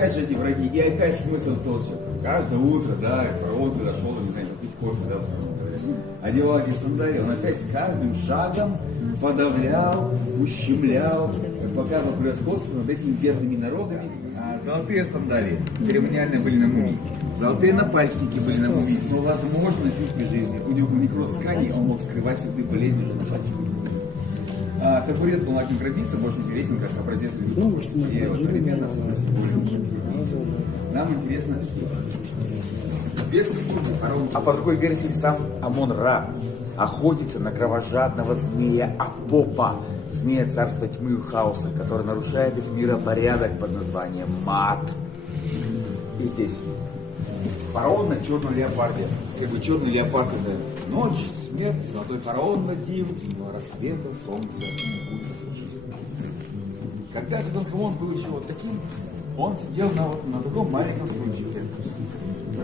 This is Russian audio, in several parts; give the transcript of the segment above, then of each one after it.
Опять же эти враги, и опять смысл тот же. Каждое утро, да, фараон подошел, не знаю, пить кофе, да, одевал эти сандалии, он опять с каждым шагом подавлял, ущемлял, показывал превосходство над этими бедными народами. Золотые сандалии церемониально были на мумии, золотые напальчники были на мумии, но возможно носить при жизни. У него был некроз ткани, он мог скрывать следы болезни уже на пальчиках. Табурет был лаком гробницы, больше интересен как образец и одновременно нам интересно здесь. Без культуры фараон, а по другой версии сам Амон-Ра охотится на кровожадного змея Апопа, змея царства тьмы и хаоса, который нарушает их миропорядок под названием Мат. И здесь фараон на черном леопарде. Как бы черный леопард — это ночь, смерть, золотой фараон над ним, символ рассвета, солнца и жизни. Когда Тутанхамон был еще вот таким, он сидел на таком маленьком стульчике.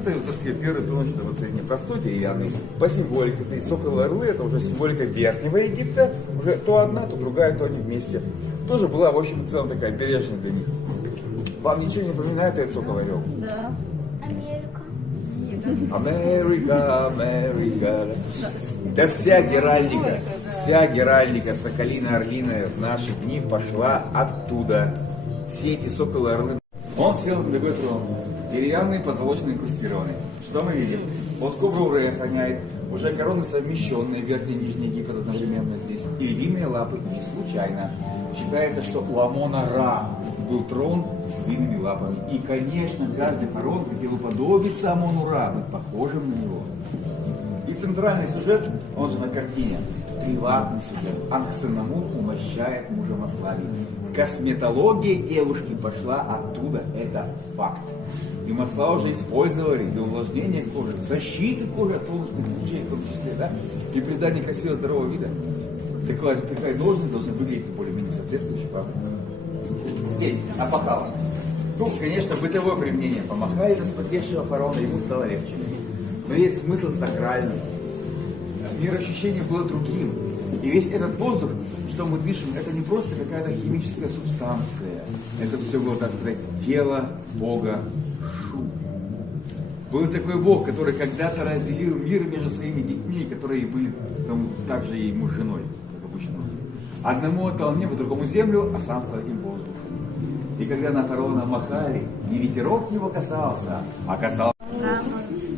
Это, так сказать, первый тон воцарения простой деревянный. По символике, это и соколы орлы, это уже символика Верхнего Египта. Уже то одна, то другая, то они вместе. Тоже была, в общем и целом, такая бережная для них. Вам ничего не напоминает этот сокол орел? Да. Америка, Америка. Да вся геральдика соколино-орлиная в наши дни пошла оттуда. Все эти соколы орлы. Он сел на такой трон, деревянный, позолоченный, инкрустированный. Что мы видим? Вот кобру Ре охраняет, уже короны совмещенные, верхний и нижний Египет одновременно здесь. И львиные лапы не случайно. Считается, что у Амона-Ра был трон с львиными лапами. И, конечно, каждый фараон хотел уподобиться Амону-Ра, быть похожим на него. И центральный сюжет, он же на картине, приватный сюжет. Анхсенамур умощает мужа маслами. Косметология девушки пошла оттуда, это факт. И масла уже использовали для увлажнения кожи, защиты кожи от солнечных лучей в том числе, да? Для придания красивого здорового вида. Такая должность должна выглядеть более-менее соответствующей, правда? Здесь опахало. Ну, конечно, бытовое применение. Помахали на вспотевшего фараона, ему стало легче. Но есть смысл сакральный. Мир ощущений было другим. И весь этот воздух, что мы дышим, это не просто какая-то химическая субстанция. Это все было, так сказать, тело Бога Шу. Был такой Бог, который когда-то разделил мир между своими детьми, которые были там, также и муж с женой, как обычно. Одному отдал небо, другому землю, а сам стал этим воздухом. И когда на фараона махали, не ветерок его касался, а касался...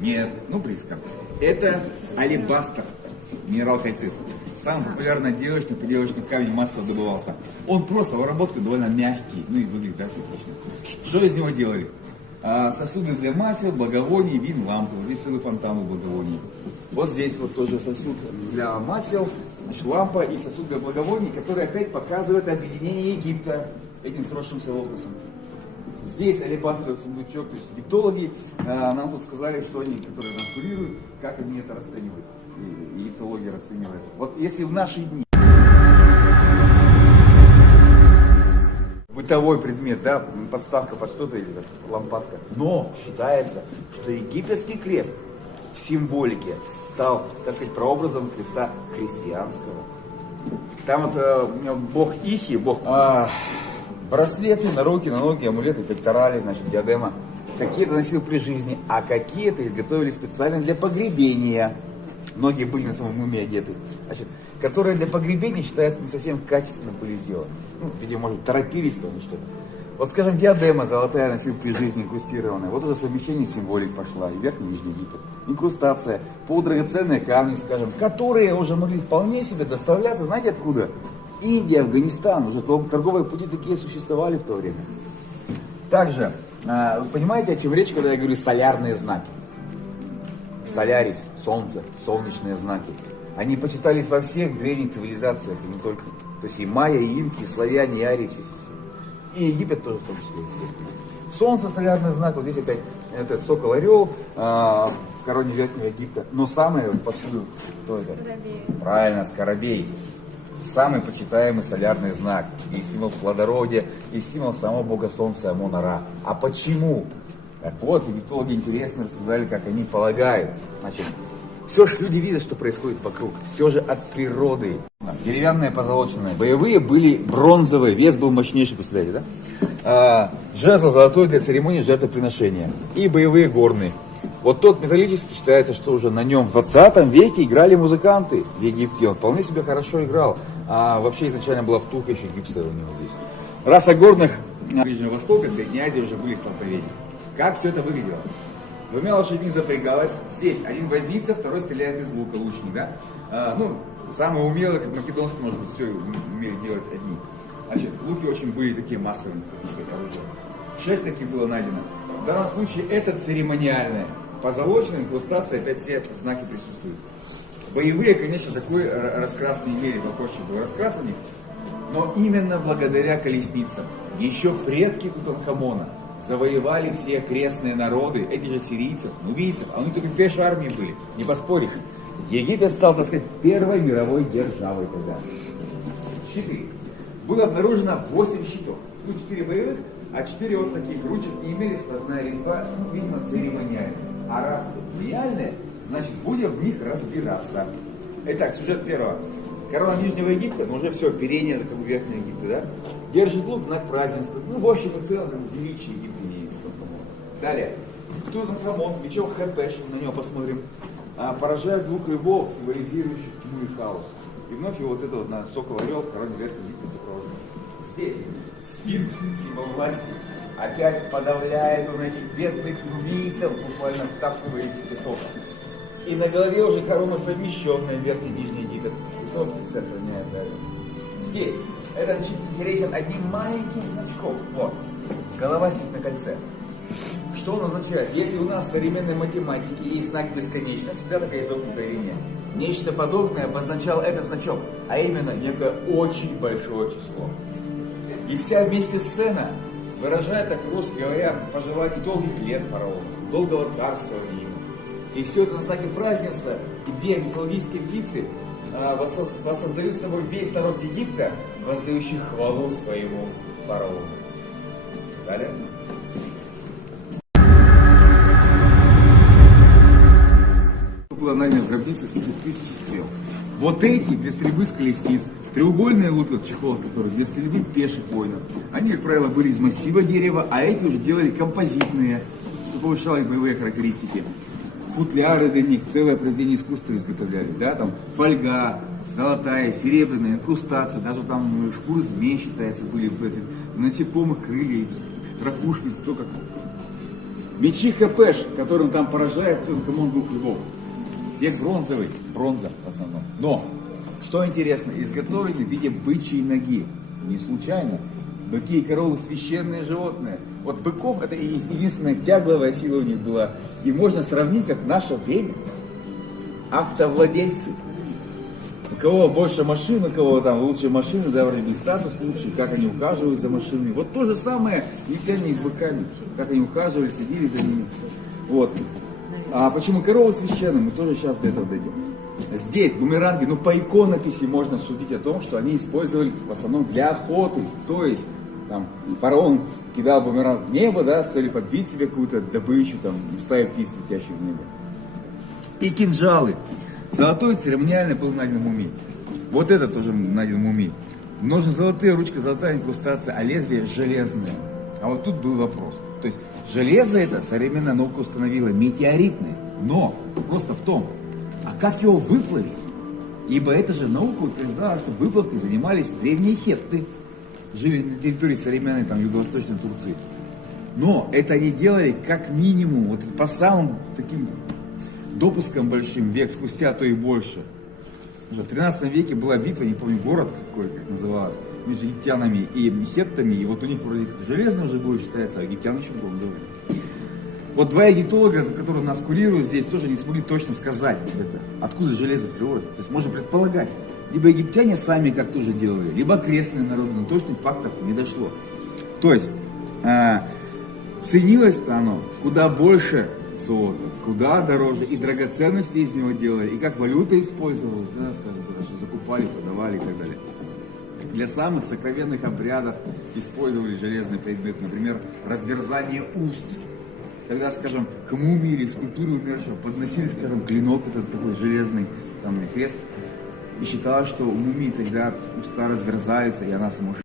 Нет, ну близко. Это алебастр, минерал кальцит. Самый популярный отделочный, поделочный камень массово добывался. Он просто в обработке довольно мягкий, ну и выглядит, да, симпатично. Что из него делали? Сосуды для масел, благовоний, вин, лампы. Вот здесь целый фонтан благовоний. Вот здесь вот тоже сосуд для масел, значит, лампа и сосуд для благовоний, который опять показывает объединение Египта этим сросшимся лотосом. Здесь алебастровый сундучок, то есть египтологи нам тут сказали, что они, которые нас курируют, как они это расценивают. И египтология расценивает. Вот если в наши дни бытовой предмет, да, подставка под что-то или лампадка, но считается, что египетский крест в символике стал, так сказать, прообразом креста христианского. Там вот бог Ихи, бог... браслеты на руки, на ноги, амулеты, пекторали, значит, диадема. Какие-то носил при жизни, а какие-то изготовили специально для погребения. Многие были на самом мумии одеты. Значит, которые для погребения, считается, не совсем качественно были сделаны. Ну, видимо, может, торопились там или что-то. Вот, скажем, диадема золотая носил при жизни, инкрустированная. Вот это совмещение символик пошла. И верхний, и нижний Египет. Инкрустация. Полудрагоценные камни, скажем, которые уже могли вполне себе доставляться, знаете, откуда? Индия, Афганистан, уже торговые пути такие существовали в то время. Также, вы понимаете, о чем речь, когда я говорю солярные знаки? Солярис, солнце, солнечные знаки. Они почитались во всех древних цивилизациях, и не только. То есть и майя, и инки, и славяне, и арии, все. И Египет тоже в том числе, естественно. Солнце, солярный знак, вот здесь опять это сокол-орел в короне Верхнего Египта. Но самое повсюду, кто это? Скоробей. Правильно, скоробей. Самый почитаемый солярный знак, и символ плодородия, и символ самого бога солнца Амона-Ра. А почему? Так вот, египтологи интересно рассказали, как они полагают. Значит, все же люди видят, что происходит вокруг. Все же от природы. Деревянные, позолоченные. Боевые были бронзовые, вес был мощнейший, представляете, да? жезл золотой для церемонии жертвоприношения и боевые горны. Вот тот металлический считается, что уже на нем в 20 веке играли музыканты в Египте. Он вполне себе хорошо играл. А вообще изначально была втулка еще гипсовая у него здесь. Раз о горных Ближнего Востока, Средней Азии уже были столкновения. Как все это выглядело? Двумя лошадьми запрягалось. Здесь один возница, второй стреляет из лука, лучник, да? Самые умелые, как македонские, может быть, все умели делать одни. Значит, луки очень были такие массовые, оружие. 6 таких было найдено. В данном случае это церемониальное. Позолоченная инкрустация, опять все знаки присутствуют. Боевые, конечно, такой раскрас не имели, похожий был раскрас у них. Но именно благодаря колесницам, еще предки Тутанхамона завоевали все крестные народы, эти же сирийцев, нубийцев, а они только пешей армии были, не поспоришь. Египет стал, так сказать, первой мировой державой тогда. Щиты. Было обнаружено 8 щитов. Тут 4 боевых, а 4 вот таких ручек не имели, сквозная резьба, видно, церемониальная. А раз реальные, значит, будем в них разбираться. Итак, сюжет первого. Корона Нижнего Египта, но уже все, оперение, как бы Верхнего Египта, да? Держит лук, знак празднества. Ну, в общем и целом, величие Египта имеется. Далее. Тутанхамон, мечом Хэпеш, на него посмотрим, поражает 2 львов, символизирующих тьму и хаос. И вновь его вот это вот на сокол орел в короне Верхнего Египта сопровождает. Здесь сфинкс, символ власти. Опять подавляет он этих бедных нубийцев, буквально втаптывая их в песок. И на голове уже корона совмещенная, Верхний и Нижний Египет. И снова птица охраняет далее. Здесь этот чип интересен одним маленьким значком. Вот. Голова сидит на кольце. Что он означает? Если у нас в современной математике есть знак бесконечности, всегда такая изогнутая линия. Нечто подобное обозначал этот значок, а именно некое очень большое число. И вся вместе сцена выражает, так русские говорят, пожелание долгих лет фараону, долгого царствования ему. И все это на знаке празднества, и две мифологические птицы воссоздают с тобой весь народ Египта, воздающий хвалу своему фараону. Далее. Была найдена гробница с 1000 стрел. Вот эти для стрельбы с колесниц, треугольные луки, чехол, которые для стрельбы пеших воинов, они, как правило, были из массива дерева, а эти уже делали композитные, что повышало их боевые характеристики. Футляры для них, целое произведение искусства изготовляли, да, там фольга, золотая, серебряная, инкрустация, даже там шкуры змей, считается, были в этих насекомых, крылья, трофушки, кто как. Мечи Хэпеш, которым там поражает Тутанхамон 2 львов. Век бронзовый, бронза в основном. Но, что интересно, изготовлены в виде бычьей ноги. Не случайно. Быки и коровы священные животные. Вот быков это единственная тягловая сила у них была. И можно сравнить, как в наше время автовладельцы. У кого больше машин, у кого там лучше машины, да, вроде статус лучше, как они ухаживают за машиной. Вот то же самое египтяне с быками. Как они ухаживали, следили за ними. Вот. А почему коровы священные, мы тоже сейчас до этого дойдем. Здесь бумеранги, ну по иконописи можно судить о том, что они использовали в основном для охоты. То есть там фараон кидал бумеранг в небо, да, с целью подбить себе какую-то добычу, там, стаю птиц, летящих в небо. И кинжалы. Золотой церемониальный был найден в мумии. Вот это тоже найден в мумии. Ножны золотые, ручка золотая, инкрустация, а лезвие железное. А вот тут был вопрос. То есть железо это современная наука установила метеоритное. Но просто в том, а как его выплавить? Ибо эта же наука утверждала, что выплавкой занимались древние хетты, жили на территории современной там, юго-восточной Турции. Но это они делали как минимум, вот по самым таким допускам большим, век спустя, а то и больше. Уже в 13 веке была битва, не помню, город какой, как называлась, между египтянами и хеттами, и вот у них вроде железно уже было считается, а египтян еще бронзовые. Вот 2 египтолога, которые нас курируют здесь, тоже не смогли точно сказать это, откуда железо взялось. То есть можно предполагать, либо египтяне сами как-то уже делали, либо крестные народы, но точных фактов не дошло. То есть ценилось-то оно куда больше золота, куда дороже, и драгоценности из него делали, и как валюта использовалась, да, скажем, потому что закупали, продавали и так далее. Для самых сокровенных обрядов использовали железный предмет, например, разверзание уст. Когда, скажем, к мумии или к скульптуре умершего подносили, скажем, клинок этот такой железный, там, или крест, и считалось, что у мумии тогда уста разверзаются, и она сможет